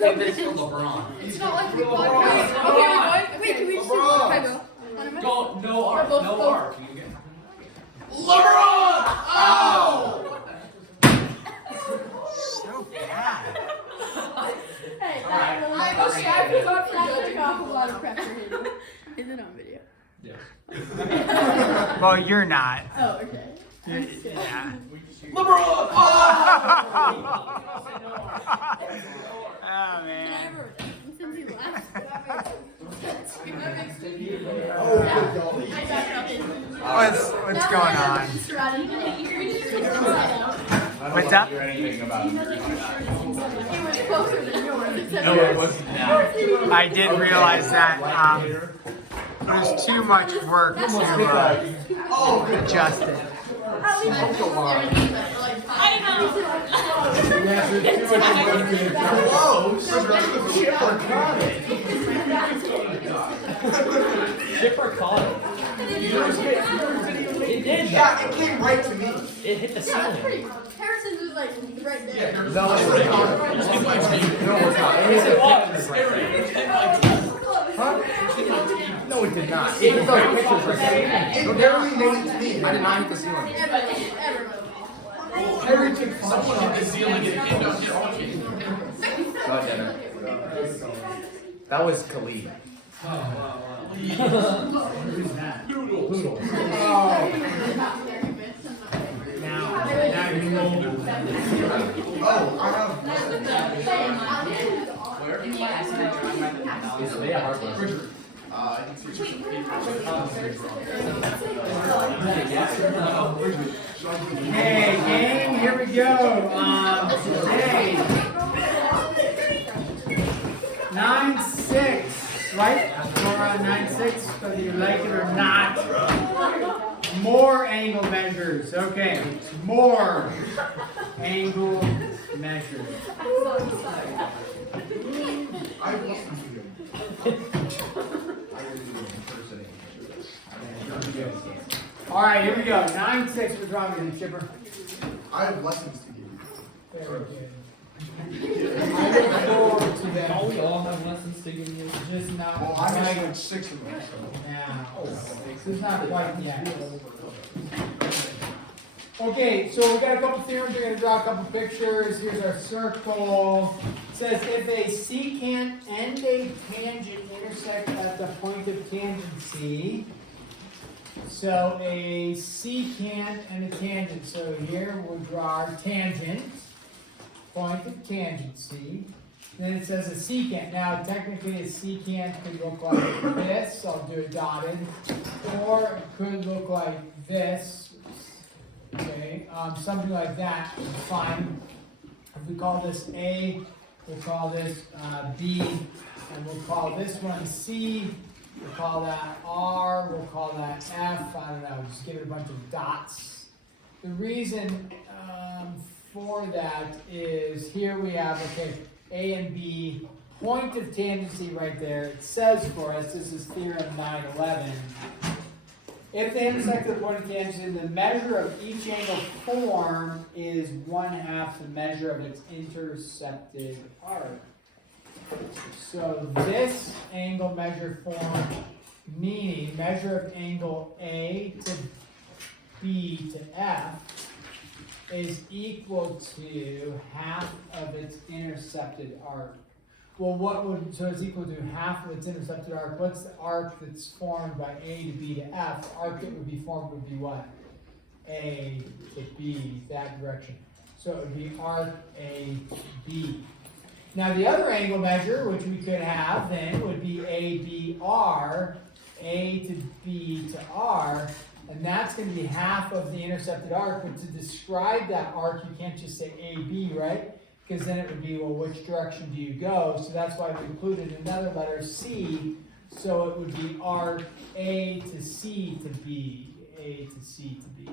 And this for LeBron. It's not like we okay, wait, can we just do one? Can I go? Don't, no arc, no arc. LeBron! Oh! So bad. Hey, I forgot for judging off a lot of pressure here. Is it on video? Yes. Well, you're not. Oh, okay. Yeah. LeBron! Oh! Oh, Can I man. have a redemption since he left? What's going on? What's up? It was closer than yours. No, it wasn't. I did realize that there's too much work to adjust it. Chipper caught it. It did. Yeah, it came right to me. It hit the Yeah, that's ceiling. pretty. Harrison's is like right there. No, it's not. No, it's not. Yes, it was. Huh? No, it did not. It barely made it to me. I did not hit the ceiling. Harry took someone hit the ceiling and it did not hit on me. God damn it. That was Khalid. Who's that? Poodle. Oh. Now you know. Oh, I have. They have hard work. Hey, gang, here we go. Today, 9-6, right? We're on 9-6, whether you like it or not. More angle measures. Okay, more angle measures. All right, here we go. 9-6. What's wrong with you, Chipper? I have lessons to give. Very good. I look forward to that. We all have lessons to give you. Just not. Well, I'm missing like 6 of them. So. Now, it's not quite yet. Okay, so we got a couple theorems. We're going to draw a couple pictures. Here's our circle. It says if a secant and a tangent intersect at the point of tangency. So a secant and a tangent. So here we'll draw our tangent, point of tangency. Then it says a secant. Now technically a secant could look like this. I'll do it dotted. Or it could look like this. Okay, something like that is fine. If we call this A, we'll call this B, and we'll call this one C. We'll call that R, we'll call that F, I don't know, just give it a bunch of dots. The reason for that is here we have, okay, A and B, point of tangency right there. It says for us, this is theorem 911, if they intersect at the point of tangency, the measure of each angle form is 1/2 the measure of its intercepted arc. So this angle measure form, meaning measure of angle A to B to F, is equal to 1/2 of its intercepted arc. Well, so it's equal to 1/2 of its intercepted arc. What's the arc that's formed by A to B to F? The arc that would be formed would be what? A to B, that direction. So it would be arc A, B. Now the other angle measure, which we could have then, would be ABR, A to B to R, and that's going to be 1/2 of the intercepted arc. But to describe that arc, you can't just say AB, right? Because then it would be, well, which direction do you go? So that's why we included another letter, C. So it would be arc A to C to B, A to C to B.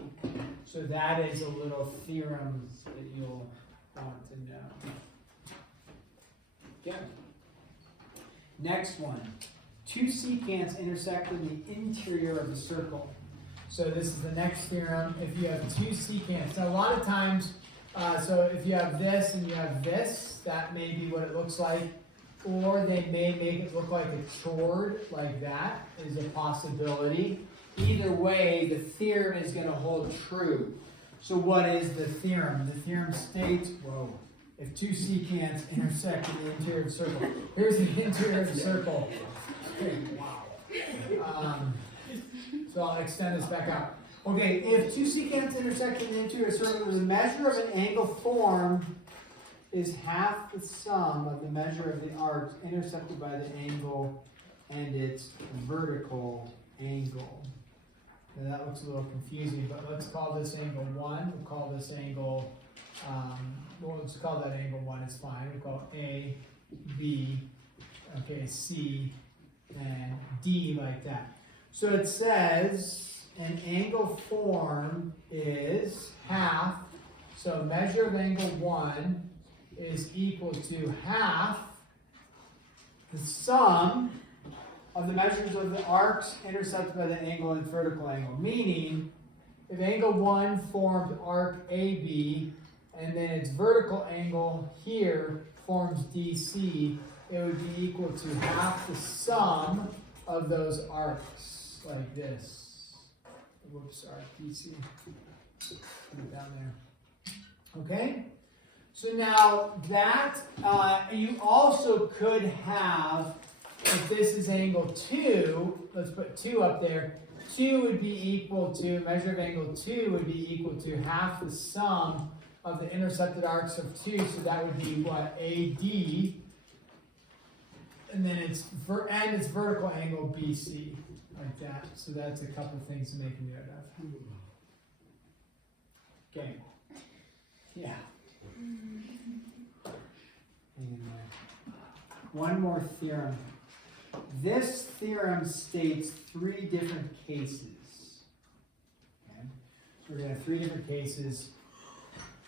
So that is a little theorem that you'll want to know. Okay. Next one. Two secants intersect in the interior of the circle. So this is the next theorem. If you have two secants, now a lot of times So if you have this and you have this, that may be what it looks like. Or they may make it look like a chord, like that is a possibility. Either way, the theorem is going to hold true. So what is the theorem? The theorem states, whoa, if two secants intersect in the interior of the circle. Here's the interior of the circle. Okay, wow. So I'll extend this back out. Okay, if two secants intersect in the interior of the circle, the measure of an angle formed is half the sum of the measure of the arcs intersected by the angle and its vertical angle. Now that looks a little confusing, but let's call this angle 1. We'll call this angle, well, let's call that angle 1, it's fine. We'll call A, B, okay, C, and D like that. So it says an angle formed is half, so measure of angle 1 is equal to half the sum of the measures of the arcs intersected by the angle and vertical angle. Meaning, if angle 1 formed arc AB, and then its vertical angle here forms DC, it would be equal to half the sum of those arcs, like this. Whoops, arc DC. Put it down there. Okay? So now that, you also could have, if this is angle 2, let's put 2 up there, 2 would be equal to, measure of angle 2 would be equal to half the sum of the intercepted arcs of 2, so that would be what, AD, and then its vertical angle BC, like that. So that's a couple things to make a note of. Okay. Yeah. One more theorem. This theorem states 3 different cases. Okay. So we're going to have 3 different cases.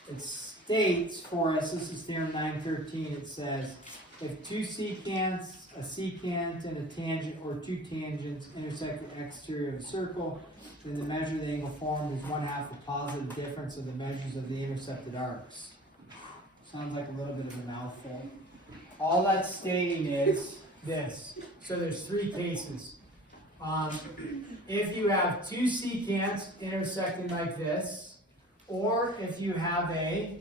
It states for us, this is theorem 913, it says, if two secants, a secant and a tangent, or 2 tangents intersect the exterior of a circle, then the measure of the angle formed is 1/2 the positive difference of the measures of the intercepted arcs. Sounds like a little bit of a mouthful. All that's stating is this. So there's 3 cases. If you have 2 secants intersecting like this, or if you have a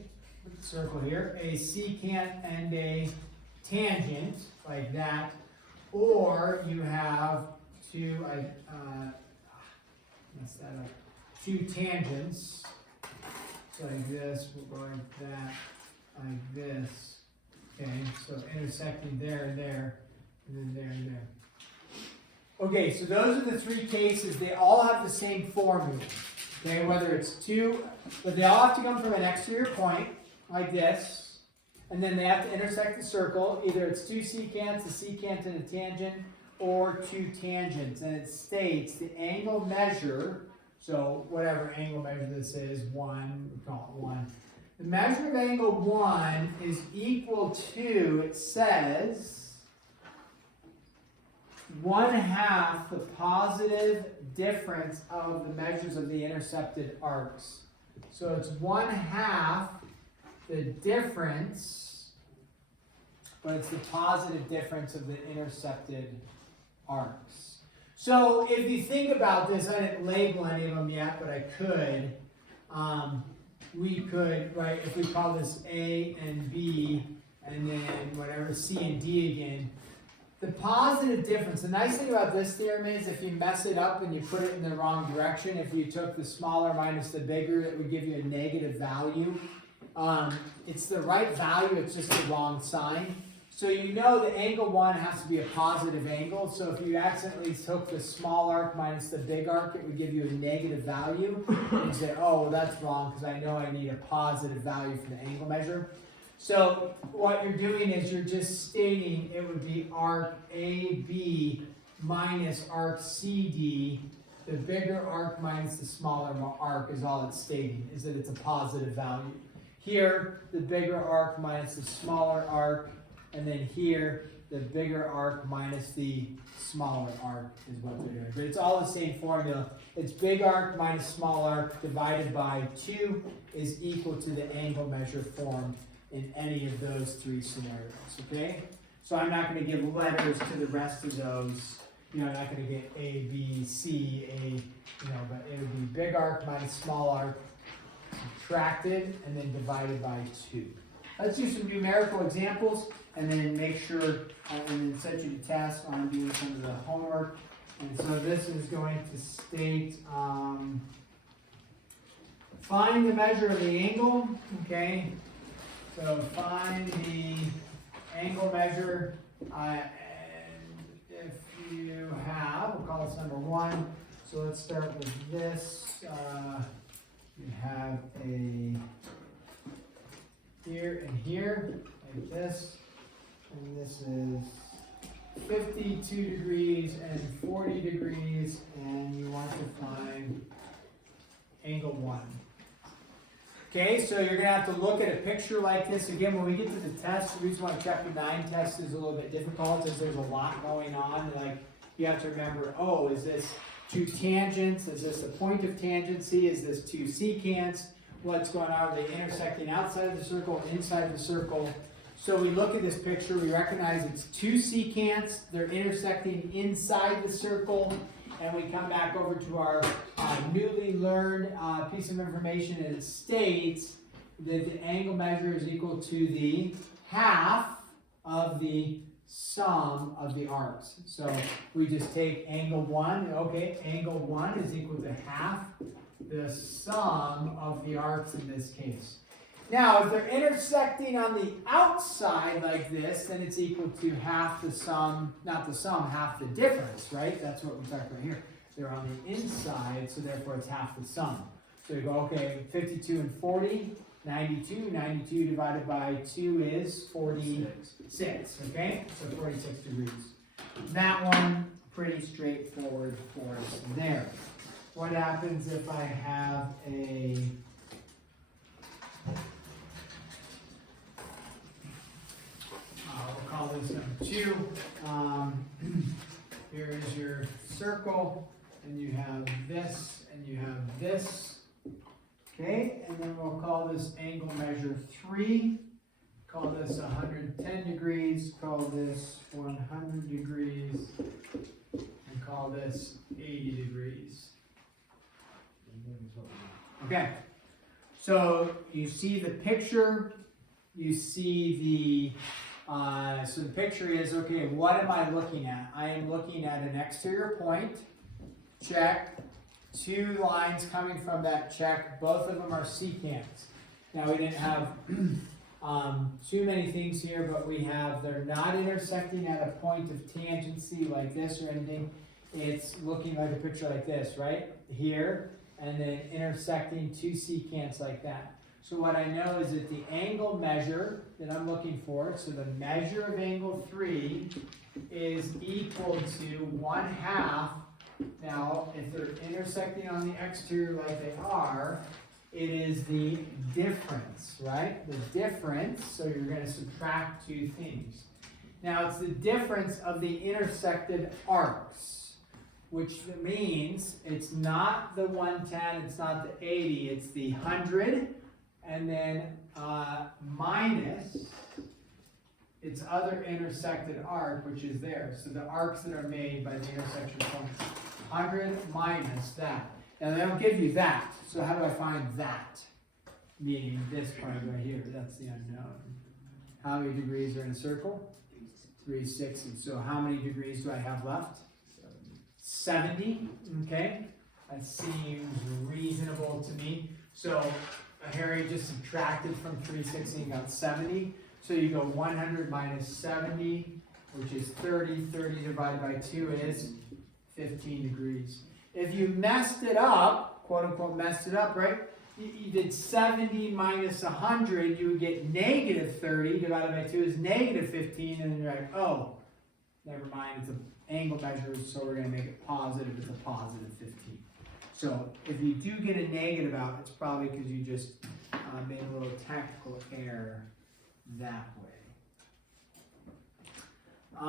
circle here, a secant and a tangent like that, or you have 2 tangents, so like this, we'll go like that, like this. Okay, so intersecting there and there, and then there and there. Okay, so those are the 3 cases. They all have the same formula. Okay, whether it's 2, but they all have to come from an exterior point, like this, and then they have to intersect the circle. Either it's 2 secants, a secant and a tangent, or 2 tangents. And it states the angle measure, so whatever angle measure this is, 1, we call it 1. The measure of angle 1 is equal to, it says, 1/2 the positive difference of the measures of the intercepted arcs. So it's 1/2 the difference, but it's the positive difference of the intercepted arcs. So if you think about this, I didn't label any of them yet, but I could. We could, right, if we call this A and B, and then whatever, C and D again, the positive difference, the nice thing about this theorem is if you mess it up and you put it in the wrong direction, if you took the smaller minus the bigger, it would give you a negative value. It's the right value, it's just the wrong sign. So you know the angle 1 has to be a positive angle, so if you accidentally took the small arc minus the big arc, it would give you a negative value. And you say, oh, well, that's wrong, because I know I need a positive value for the angle measure. So what you're doing is you're just stating it would be arc AB minus arc CD. The bigger arc minus the smaller arc is all it's stating, is that it's a positive value. Here, the bigger arc minus the smaller arc and then here, the bigger arc minus the smaller arc is what they're doing. But it's all the same formula. It's big arc minus small arc divided by 2 is equal to the angle measure formed in any of those 3 scenarios, okay? So I'm not going to give letters to the rest of those. You know, I'm not going to get A, B, C, A, you know, but it would be big arc minus small arc subtracted and then divided by 2. Let's do some numerical examples and then make sure and then set you to task on doing some of the homework. And so this is going to state, find the measure of the angle, okay? So find the angle measure, and if you have, we'll call this number 1. So let's start with this. You have a here and here, like this, and this is 52 degrees and 40 degrees, and you want to find angle 1. Okay, so you're going to have to look at a picture like this. Again, when we get to the test, the reason why chapter 9 test is a little bit difficult is there's a lot going on. Like, you have to remember, oh, is this 2 tangents? Is this a point of tangency? Is this 2 secants? What's going on? Are they intersecting outside of the circle, inside the circle? So we look at this picture, we recognize it's 2 secants, they're intersecting inside the circle, and we come back over to our newly learned piece of information, and it states that the angle measure is equal to the half of the sum of the arcs. So we just take angle 1, okay, angle 1 is equal to half the sum of the arcs in this case. Now, if they're intersecting on the outside like this, then it's equal to half the sum, not the sum, half the difference, right? That's what we're talking about here. They're on the inside, so therefore it's half the sum. So you go, okay, 52 and 40, 92. 92 divided by 2 is 46, okay? So 46 degrees. That one, pretty straightforward for us there. What happens if I have a we'll call this number 2. Here is your circle, and you have this, and you have this. Okay, and then we'll call this angle measure 3. Call this 110 degrees. Call this 100 degrees. And call this 80 degrees. Okay, so you see the picture. You see the, so the picture is, okay, what am I looking at? I am looking at an exterior point, check, 2 lines coming from that check, both of them are secants. Now we didn't have too many things here, but we have, they're not intersecting at a point of tangency like this or anything. It's looking like a picture like this, right? Here, and then intersecting 2 secants like that. So what I know is that the angle measure that I'm looking for, so the measure of angle 3 is equal to 1/2. Now, if they're intersecting on the exterior like they are, it is the difference, right? The difference, so you're going to subtract 2 things. Now, it's the difference of the intersected arcs, which means it's not the 110, it's not the 80, it's the 100. And then minus its other intersected arc, which is there. So the arcs that are made by the intersection points. 100 minus that. Now they don't give you that. So how do I find that? Meaning this part right here. That's the unknown. How many degrees are in a circle? 360. So how many degrees do I have left? 70. Okay. That seems reasonable to me. So Harry just subtracted from 360 and got 70. So you go 100 minus 70, which is 30. 30 divided by 2 is 15 degrees. If you messed it up, quote unquote messed it up, right? You did 70 minus 100, you would get negative 30 divided by 2 is negative 15, and then you're like, oh, never mind, it's an angle measure, so we're going to make it positive. It's a positive 15. So if you do get a negative out, it's probably because you just made a little technical error that way. I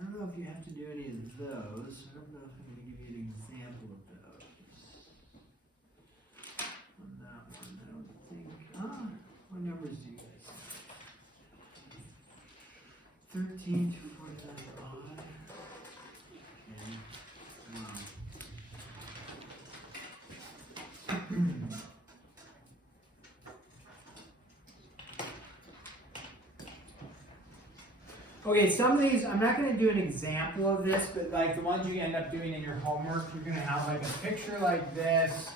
don't know if you have to do any of those. I don't know if I'm going to give you an example of those. On that one, I don't think. What numbers do you guys have? 13 to 49 odd. Okay. Okay, some of these, I'm not going to do an example of this, but like the ones you end up doing in your homework, you're going to have like a picture like this,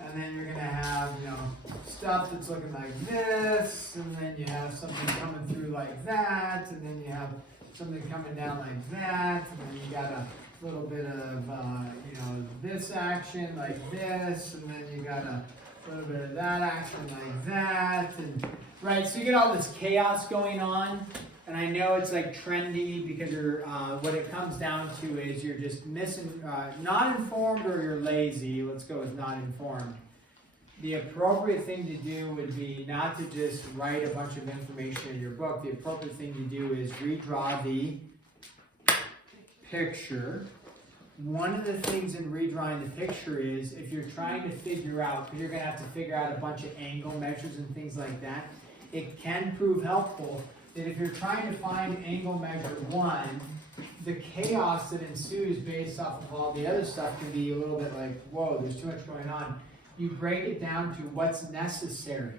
and then you're going to have, you know, stuff that's looking like this, and then you have something coming through like that, and then you have something coming down like that, and then you got a little bit of, you know, this action like this, and then you got a little bit of that action like that, and right, so you get all this chaos going on. And I know it's like trendy because you're, what it comes down to is you're just not informed or you're lazy. Let's go with not informed. The appropriate thing to do would be not to just write a bunch of information in your book. The appropriate thing to do is redraw the picture. One of the things in redrawing the picture is if you're trying to figure out, because you're going to have to figure out a bunch of angle measures and things like that, it can prove helpful that if you're trying to find angle measure 1, the chaos that ensues based off of all the other stuff can be a little bit like, whoa, there's too much going on. You break it down to what's necessary.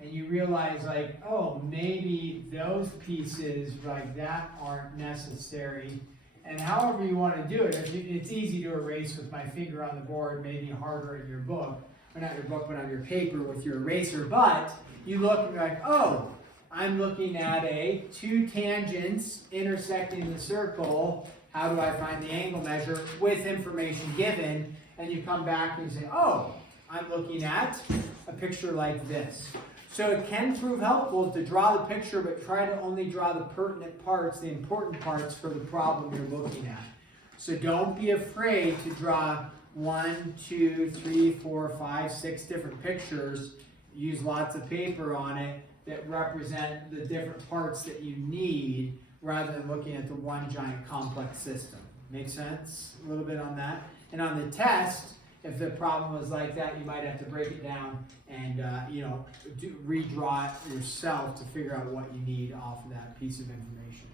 And you realize like, oh, maybe those pieces like that aren't necessary. And however you want to do it, it's easy to erase with my finger on the board, maybe harder in your book. Or not your book, but on your paper with your eraser. But you look and you're like, oh, I'm looking at two tangents intersecting the circle. How do I find the angle measure with information given? And you come back and you say, oh, I'm looking at a picture like this. So it can prove helpful to draw the picture, but try to only draw the pertinent parts, the important parts for the problem you're looking at. So don't be afraid to draw 1, 2, 3, 4, 5, 6 different pictures. Use lots of paper on it that represent the different parts that you need rather than looking at the one giant complex system. Make sense? A little bit on that. And on the test, if the problem was like that, you might have to break it down and redraw it yourself to figure out what you need off of that piece of information.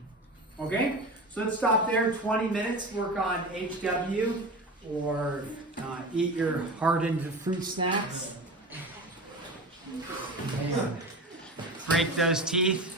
Okay? So let's stop there. 20 minutes, work on HW or eat your hardened fruit snacks. Break those teeth.